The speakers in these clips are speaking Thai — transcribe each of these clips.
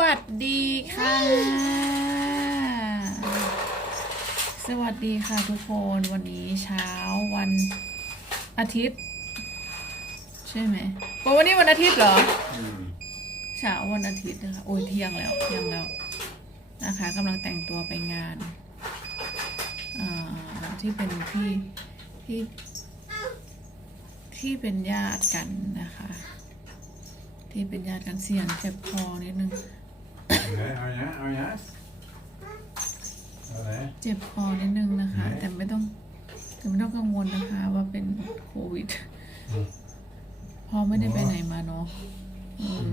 วัสดีค่ะ สวัสดีค่ะทุกคนวันนี้เช้าวันอาทิตย์ ใช่ไหมโอ้วันนี้วันอาทิตย์เหรออืมเช้าวันอาทิตย์นะคะโอ้ยเที่ยงแล้วเที่ยงแล้วนะคะกำลังแต่งตัวไปงานอ่าที่เป็นที่ที่ที่เป็นญาติกันนะคะ ที่เป็นญาติกันเสียงเจ็บคอนิดนึงเอา ไงเอาไงเอาไงเอาไงเจ็บคอนิดนึงนะคะ แต่ไม่ต้องแต่ไม่ต้องกังวลนะคะ ว่าเป็นโควิดเพอไม่ได้ไปไหนมาเนาะอืม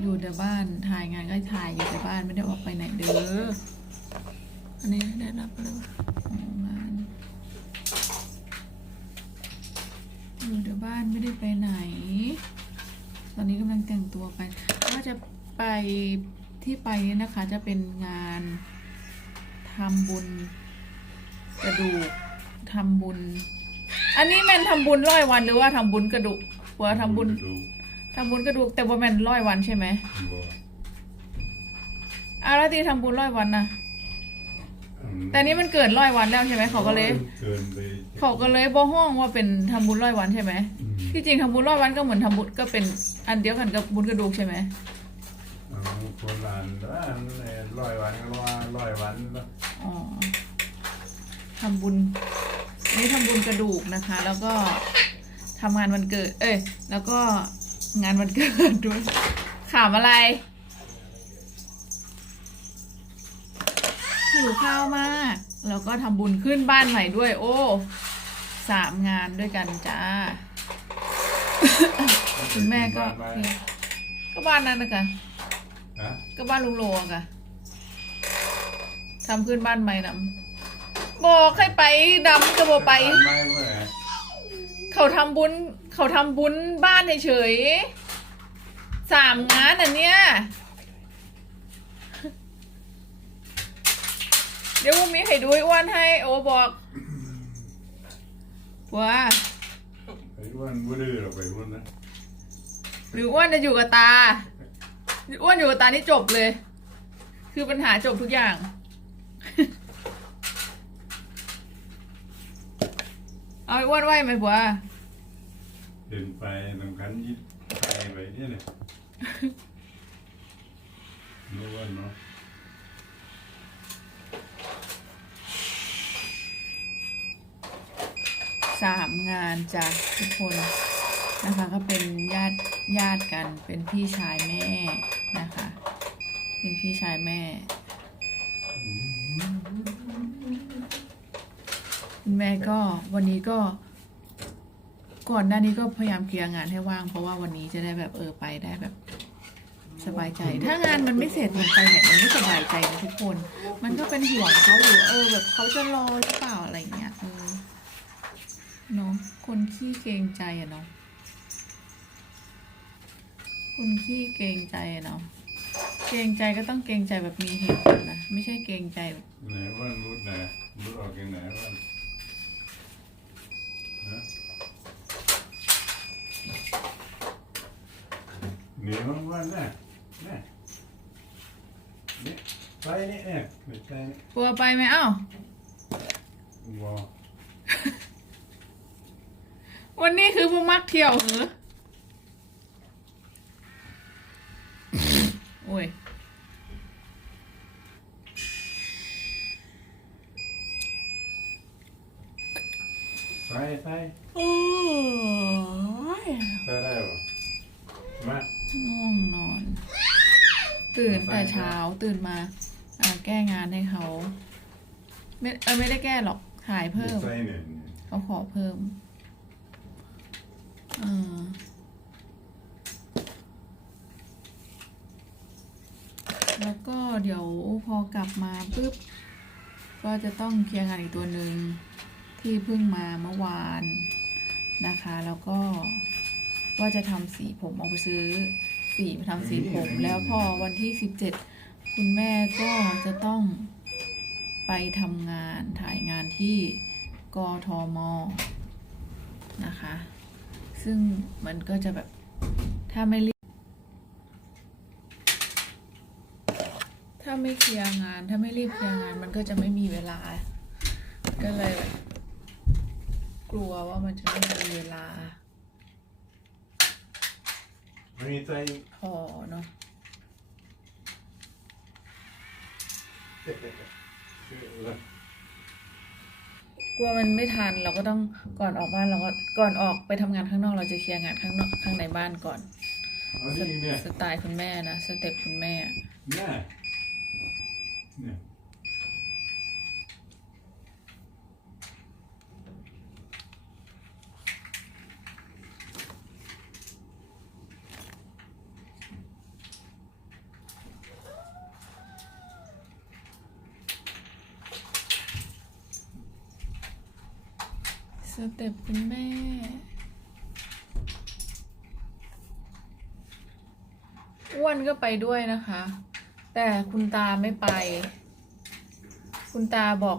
อยู่แต่บ้านถ่ายงานก็ถ่ายอยู่แต่บ้านไม่ได้ออกไปไหนเด้ออันนี้ได้รับแล้วของงานอยู่แต่บ้านไม่ได้ไปไหน ตอนนี้กำลังแต่งตัวไปก็จะไป ที่ไปเนี่ยนะคะจะเป็นงานทำบุญกระดูกทำบุญ อันนี้แมนทำบุญร้อยวันหรือว่าทำบุญกระดูกว่าทำบุญดูทำบุญกระดูกแต่ว่าแมนร้อยวันใช่ไหมบ่อ้าวแล้วที่ทำบุญร้อยวันนะอืมแต่นี้มันเกินร้อยวันแล้วใช่ไหมเขาก็เลยเกินไปเขาก็เลยบ่ห้องว่าเป็นทำบุญร้อยวันใช่ไหมอืมที่จริงทำบุญร้อยวันก็เหมือนทำบุญก็เป็นอันเดียวกันกับบุญกระดูกใช่ไหมเอา คนละอันละอันเลยร้อยวันก็ร้อยร้อยวันอ๋อทำบุญอันนี้ทำบุญกระดูกนะคะ แล้วก็ทำงานวันเกิด เอ้ย แล้วก็งานวันเกิดด้วยขามอะไรหิวข้าวมาก แล้วก็ทำบุญขึ้นบ้านใหม่ด้วย โอ้สามงานด้วยกันจ้าคุณแม่ก็ ก็บ้านนั้นนะกะ ฮะก็บ้านลุงโลอะกะทำขึ้นบ้านใหม่นำบอกให้ไปดำก็บอกไป ไม่เมื่อไหร่เขาทำบุญ เขาทำบุญบ้านเฉยๆสามงานอันเนี้ยเดี๋ยวพรุ่งนี้ให้ดูไอ้อ้วนให้ โอบอกว่าไปอ้วนบ่ดื้อหรอกไปอ้วนนะหรืออ้วนจะอยู่กับตา อ้วนอยู่กับตานี่จบเลย คือปัญหาจบทุกอย่าง เอาไอ้อ้วนไหวไหมบัวเดินไปสำคัญยิบไปไปเนี่ยเนี่ยรู้ว่าเนาะสามงานจ้ะทุกคน นะคะ ก็เป็นญาติญาติกันเป็นพี่ชายแม่นะคะ เป็นพี่ชายแม่แม่ก็วันนี้ก็ ก่อนหน้านี้ก็พยายามเคลียร์งานให้ว่าง เพราะว่าวันนี้จะได้แบบเออไปได้แบบ สบายใจ ถ้างานมันไม่เสร็จมันไปไหนมันไม่สบายใจนะทุกคน มันก็เป็นห่วงเขาอยู่เออแบบเขาจะรอหรือเปล่าอะไรเงี้ยเออเนาะคนขี้เกรงใจอะเนาะ คนขี้เกรงใจอะเนาะเกรงใจก็ต้องเกรงใจแบบมีเหตุผลนะไม่ใช่เกรงใจแบบไหนว่ารุดไหนรุดออกยังไหนว่าฮะเหนียวว่าน่ะน่ะนี่ไปนี่เนี่ยไม่ใช่กลัวไปไหมเอ้าวอวันนี้คือพวกมักเที่ยวเหรอ โอ้ยไปไปโอ้ยไปได้ปะมาง่วงนอน ตื่นแต่เช้าตื่นมาอ่าแก้งานให้เขาไม่เออไม่ได้แก้หรอกถ่ายเพิ่ม ใส่เนี่ย เขาขอเพิ่ม เออ แล้วก็เดี๋ยวพอกลับมาปุ๊บ ก็จะต้องเคลียร์งานอีกตัวหนึ่งที่เพิ่งมาเมื่อวานนะคะ แล้วก็ว่าจะทำสีผมเอาไปซื้อสีมาทำสีผม แล้วพอวันที่สิบเจ็ดคุณแม่ก็จะต้องไปทำงานถ่ายงานที่กทมนะคะ ซึ่งมันก็จะแบบถ้าไม่รีบ ถ้าไม่เคลียร์งาน ถ้าไม่รีบเคลียร์งาน มันก็จะไม่มีเวลา ก็เลยแบบกลัวว่ามันจะไม่มีเวลามีใจพอเนาะ กลัวมันไม่ทันเราก็ต้องก่อนออกบ้านเราก็ก่อนออกไปทำงานข้างนอกเราจะเคลียร์งานข้างนอกข้างในบ้านก่อน เอานี่เนี่ยสไตล์คุณแม่นะสเต็ปคุณแม่ เนี่ย เนี่ยสเต็ปคุณแม่อ้วนก็ไปด้วยนะคะ แต่คุณตาไม่ไป คุณตาบอก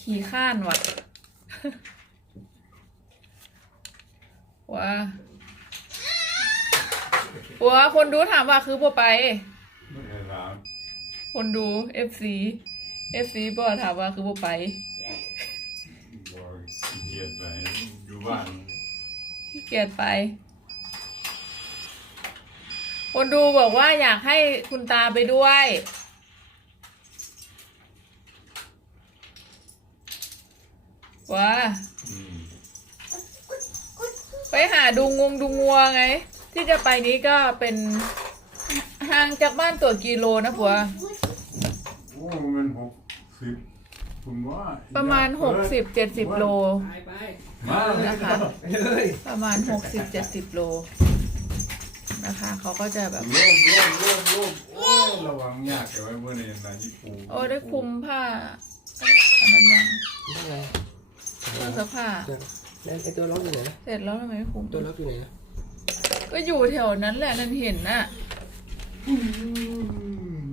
ขี่ข้านว่ะว้าว้าคนดูถามว่าคือบ่ไป ไม่ได้ถามคนดู FC FC บอกถามว่าคือบ่ไป บอกเกียดไปอยู่บ้านขี้เกียจไป คนดูบอกว่าอยากให้คุณตาไปด้วย ว้าอืมไปหาดูงงดูงัวไง ที่จะไปนี้ก็เป็นห่างจากบ้านตัวกิโลนะผัว โอ้มันหกสิบคุณว่าประมาณหกสิบเจ็ดสิบโล ไปไปมาเลยนะคะเฮ้ยประมาณหกสิบเจ็ดสิบโล นะคะ เขาก็จะแบบ ร่มร่มร่มร่มโอ้ระวังยากแต่ไว้เมื่อในนาญี่ปุ่นโอ้ได้คุมผ้าอันนั้นยังนั่นไงเครื่องซักผ้า นั่นไอตัวล็อกอยู่ไหนนะเสร็จแล้วทำไมไม่คุมตัวล็อกอยู่ไหนนะก็อยู่แถวนั้นแหละนั่นเห็นน่ะอืม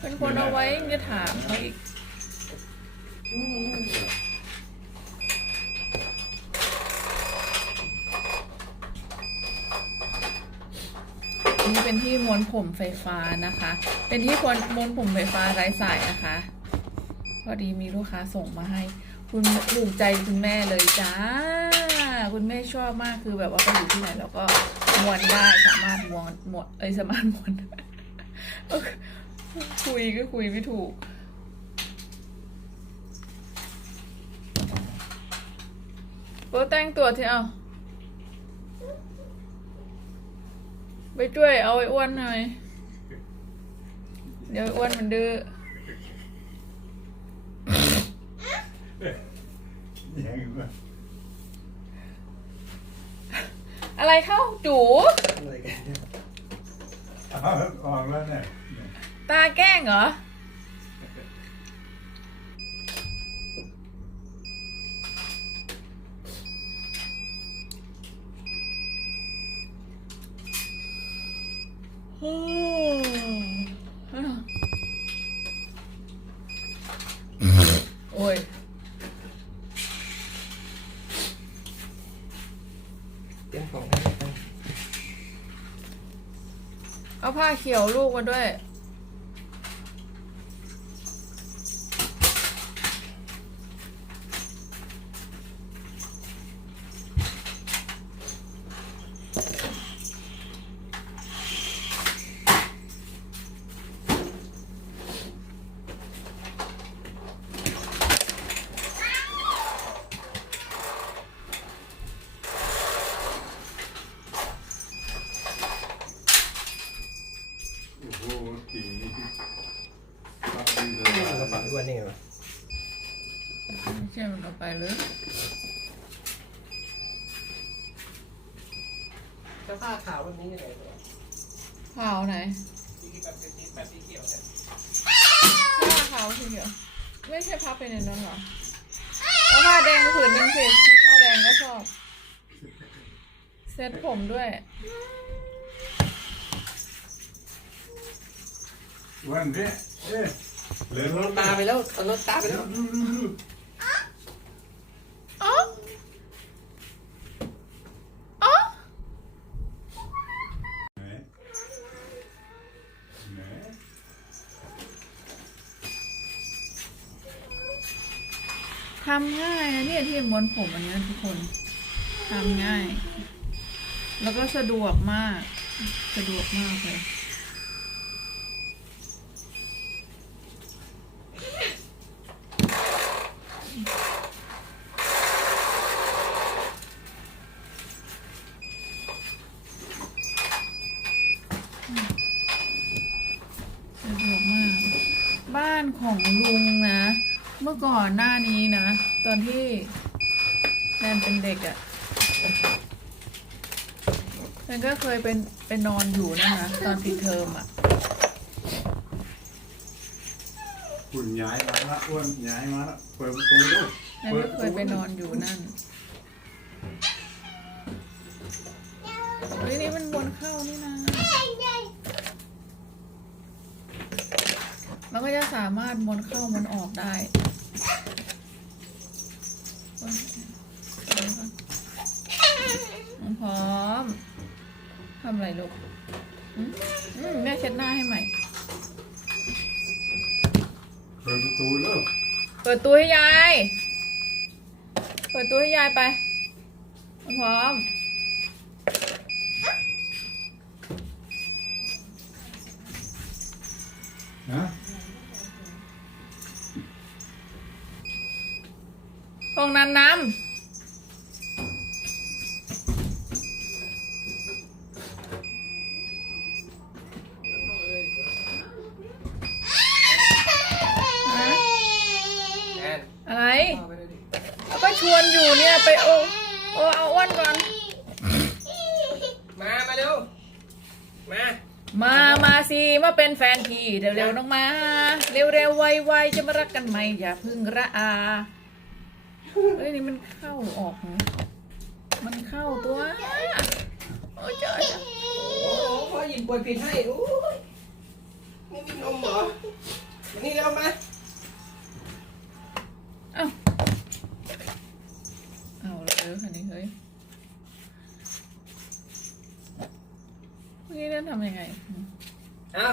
เป็นคนเอาไว้ยังจะถามเขาอีก นี่เป็นที่ม้วนผมไฟฟ้านะคะ เป็นที่ม้วนผมไฟฟ้าไร้สายนะคะ พอดีมีลูกค้าส่งมาให้ คุณถูกใจคุณแม่เลยจ้า คุณแม่ชอบมากคือแบบว่าไปอยู่ที่ไหนแล้วก็ม้วนได้สามารถม้วนหม้วนเอ้ยสามารถม้วนคุยก็คุยไม่ถูกโอ้แต่งตัวที่เอา ไปช่วยเอาไอ้อ้วนหน่อย เดี๋ยวไอ้อ้วนมันดื้ออะไรเข้าจู๋อะไรกันเนี่ยเอาออกแล้วเนี่ย ตาแกล้งเหรอย เตรียมของให้กัน ข้าเขียวลูกมาด้วย โอ้โหตีปักดีเล นี่ ย กระเป๋าด้วยนี่ไงวะ ไม่ใช่มันเอาไปเลยเสื้อผ้าขาวแบบนี้ยังไงวะขาวไหนสีแบบสีแบบสีเขียวเนี่ยผ้าขาวสีเขียวไม่ใช่พับไปในนั้นเหรอแล้วผ้าแดงผืนนึงสิผ้าแดงก็ชอบเซ็ตผมด้วย วันเนี้ยเอ๊ะเหลือรถตาไปแล้วเอารถตาไปแล้ว ดูดูดู อ๋อ อ๋อ ไหนไหน ทำง่ายนะเนี่ยที่ม้วนผมอันนี้ทุกคนทำง่าย แล้วก็สะดวกมาก สะดวกมากเลยสะดวกมากบ้านของลุงน เมื่อก่อนหน้านี้นะ ตอนที่แนนเป็นเด็กอะ่ะแนนก็เคยเป็นไปนอนอยู่นะคะ ตอนปิดเทอมอะ่ะคุณย้ายมาละอ้วนย้ายมาละเปิดประตูดูแนนก็เคยไปนอนอยู่นั่นเฮ้ยนี่มันวนเข้านี่นะมันก็จะสามารถมวนเข้ามวนออกได้น้อง พร้อมทำอะไรลูกอืมอืมแม่เช็ดหน้าให้ใหม่ เปิดประตูดูเปิดตัวให้ยาย เปิดตัวให้ยายไปน้องพร้อม ห้องนั้นน้ำฮะแอนอะไรพ่อไปเลยดิแล้วก็ชวนอยู่เนี่ยไปโอโอเอาอ้วนก่อน มา มาเร็ว มา มามาสิมาเป็นแฟนพี่เร็วๆน้องมา เร็วๆไวๆจะมารักกันไหมอย่าเพึ่งระอา เฮ้ยนี่มันเข้าออกไหมมันเข้าตัวโอ้ยเจ้าโอ้โหพ่อหยิบปวดผิดให้โอ้ยไม่มีนมเหรอมานี่เร็วมาเอ้าเอาเลยคันนี้เฮ้ยเมื่อกี้เล่นทำยังไงอืมเอา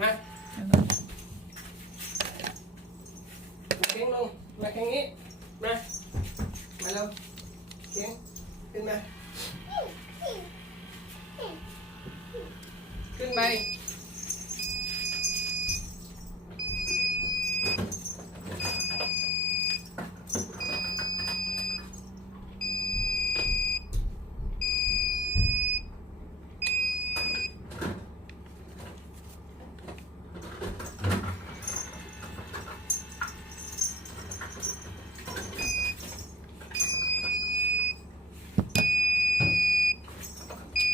มาเดี๋ยวก่อนเก่งลงมาแข่งนี้ มา มาเร็วเก่งขึ้นมา ขึ้นไป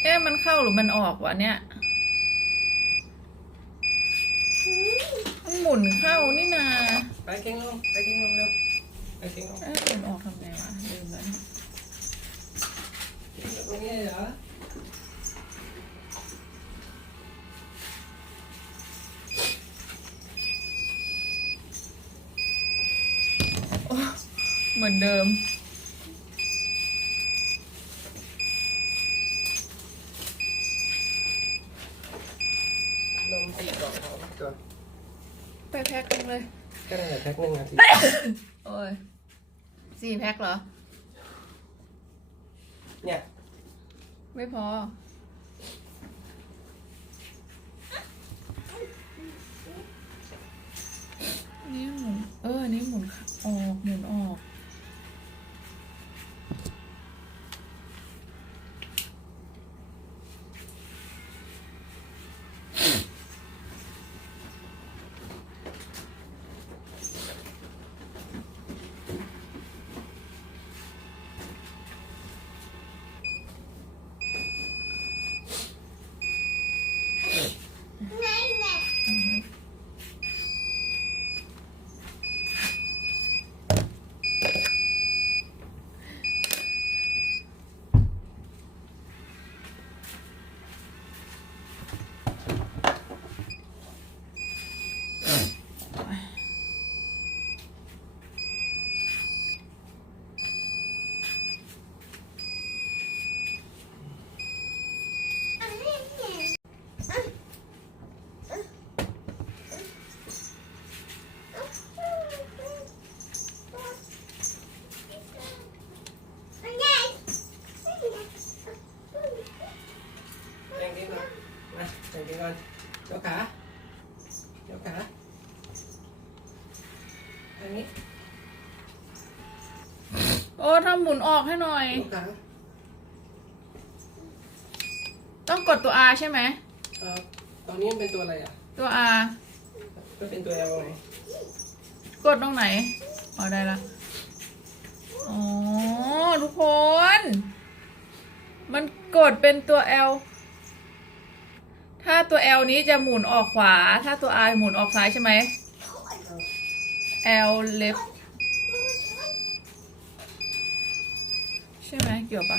เอ๊ะมันเข้าหรือมันออกวะเนี่ย มันหมุนเข้านี่นาไปเก่งลงไปเก่งลงเร็วไปเก่งลงเอ๊ะหมุนออกทำไงวะลืมแล้วตรงนี้เหรอเหมือนเดิม นมสี่กล่องพอตัวไปแพ็คกันเลย ก็ได้แพ็คหนึ่งนาทีโอ้ยสี่แพ็คเหรอ เนี่ยไม่พอ นี่หมุน เอออันนี้หมุนออก หมุนออก โอ้ทำหมุนออกให้หน่อยยกขาต้องกดตัว R ใช่ไหม เอ่อตอนนี้มันเป็นตัวอะไรอะ ตัว R ก็เป็นตัว L ไงกดตรงไหนอ๋อได้ละอ๋อทุกคน มันกดเป็นตัว L ถ้าตัว L นี้จะหมุนออกขวา ถ้าตัว R หมุนออกซ้ายใช่ไหม L left ใช่ไหมเกี่ยวปะ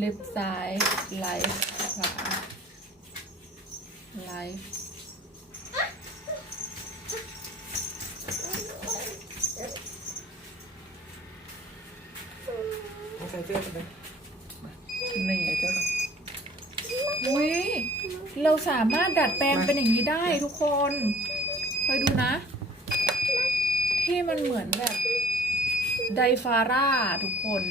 left ซ้าย right ขวา right เอาใส่เสื้อกันไปนี่ใส่เสื้อก่อนอุ้ยเราสามารถดัดแปลงเป็นอย่างนี้ได้ทุกคนคอยดูนะ ที่มันเหมือนแบบไดฟาร่าทุกคน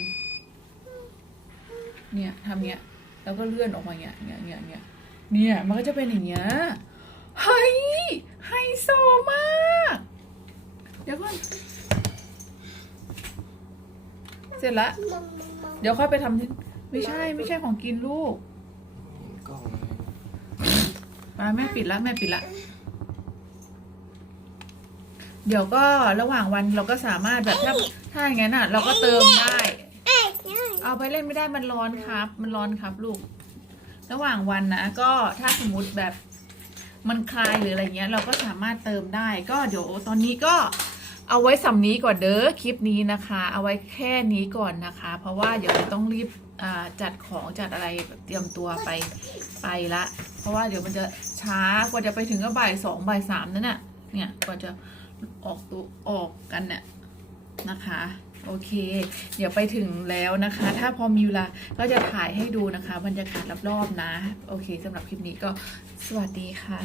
เนี่ยทำเงี้ย แล้วก็เลื่อนออกมาเงี้ยเงี้ยเงี้ยเงี้ยเนี่ยมันก็จะเป็นอย่างเงี้ยเฮ้ยไฮโซมาก เดี๋ยวก่อน เสร็จละ เดี๋ยวค่อยไปทำที่ไม่ใช่ไม่ใช่ของกินลูกกล้องเลยมาแม่ปิดละแม่ปิดละ เดี๋ยวก็ระหว่างวันเราก็สามารถแบบถ้าถ้าอย่างนั้นอะ เราก็เติมได้ เอาไปเล่นไม่ได้มันร้อนครับ มันร้อนครับลูก ระหว่างวันนะก็ถ้าสมมติแบบมันคลายหรืออะไรเงี้ย เราก็สามารถเติมได้ ก็เดี๋ยวตอนนี้ก็เอาไว้สำนี้ก่อนเด้อคลิปนี้นะคะ เอาไว้แค่นี้ก่อนนะคะ เพราะว่าเดี๋ยวต้องรีบจัดของจัดอะไรเตรียมตัวไปไปละ เพราะว่าเดี๋ยวมันจะช้ากว่าจะไปถึงก็บ่ายสองบ่ายสามนั่นน่ะเนี่ยกว่าจะ ออกตัวออกกันเนี่ยนะคะโอเค เดี๋ยวไปถึงแล้วนะคะ ถ้าพอมีเวลาก็จะถ่ายให้ดูนะคะ บรรยากาศรอบๆนะ โอเคสำหรับคลิปนี้ก็สวัสดีค่ะ